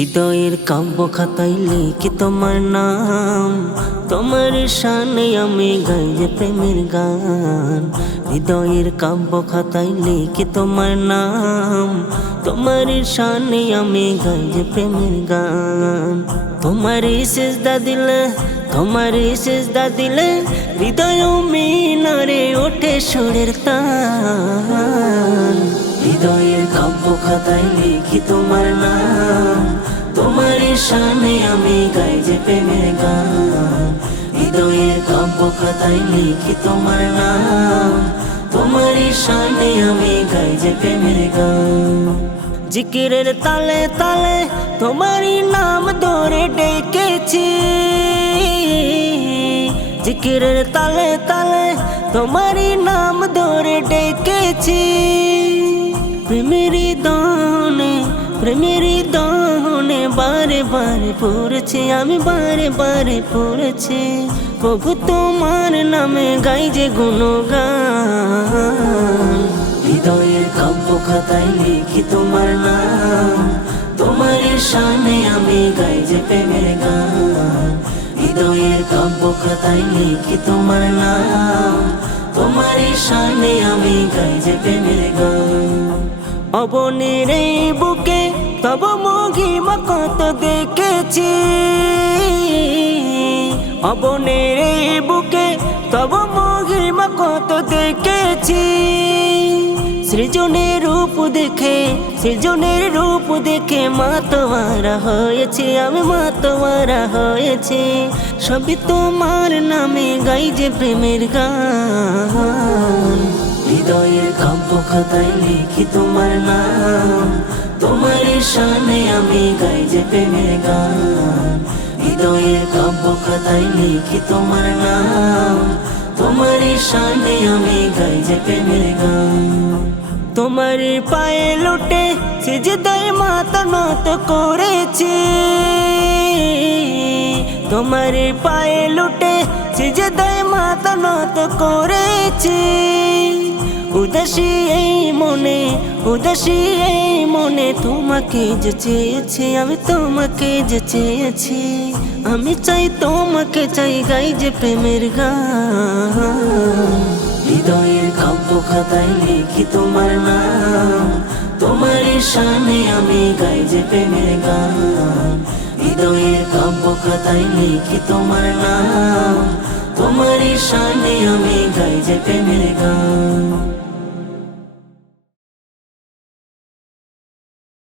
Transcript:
হৃদয়ের কাব্য খাতায় লিখি তোমার নাম, তোমার শানে আমি গাই যে প্রেমের গান। হৃদয়ের কাব্য খাতায় লিখি তোমার নাম, তোমার শানে আমি গাই যে প্রেমের গান। তোমারই সিজদা দিলে, তোমারই সিজদা দিলে হৃদয় মিনারে ওঠে সুরের তান। হৃদয়ের কাব্য খাতায় লিখি তোমার নাম, তোমার শানে আমি গাই যে প্রেমের গান। হৃদয়ের কাব্য খাতায় লিখি তোমার নাম, তোমার শানে আমি গাই যে প্রেমের গান। জিকিরের তালে তালে তোমারই নাম ধরে ডেকেছি, জিকিরের তালে তালে তোমারই নাম ধরে ডেকেছি। প্রেমের দনে, প্রেমের দনে বারে বারে পড়েছি আমি, বারে বারে পড়েছি। প্রভু তোমার নামে গাই যে গুণগান। হৃদয়ের কাব্য খাতায় লিখি তোমার নাম, তোমার শানে আমি গাই যে প্রেমের গান। হৃদয়ের কাব্য খাতায় লিখি তোমার নাম, তোমার শানে আমি গাই যে প্রেমের গান। অবনের এই বুকে তব মহিমা কত দেখেছি, অবনের এই বুকে তব মহিমা কত দেখেছি। সৃজনের রূপ দেখে, সৃজনের রূপ দেখে মাতোয়ারা হয়েছি আমি, মাতোয়ারা হয়েছি। সবই তোমার নামে গাই যে প্রেমের গান। হৃদয়ের কাব্য খাতায় লিখি তোমার নাম, তোমার শানে আমি গাই যে প্রেমের গান। হৃদয়ের কাব্য খাতায় লিখি তোমার নাম, তোমার শানে আমি গাই যে প্রেমের গান। তোমার পায়ে লুটে সিজদায় মাথা নত করেছি, তোমার পায়ে লুটে সিজদায় মাথা নত করেছি। উদাসী এই মনে, উদাসী এই মনে তোমাকে যে চেয়েছি আমি, তোমাকে যে চেয়েছি। আমি চাই তোমাকে চাই গাই যে প্রেমের গান। হৃদয়ের কাব্য খাতায় লিখি তোমার নাম, তোমার শানে আমি গাই যে প্রেমের গান। হৃদয়ের কাব্য খাতায় লিখি তোমার নাম, তোমার শানে আমি গাই যে প্রেমের গান।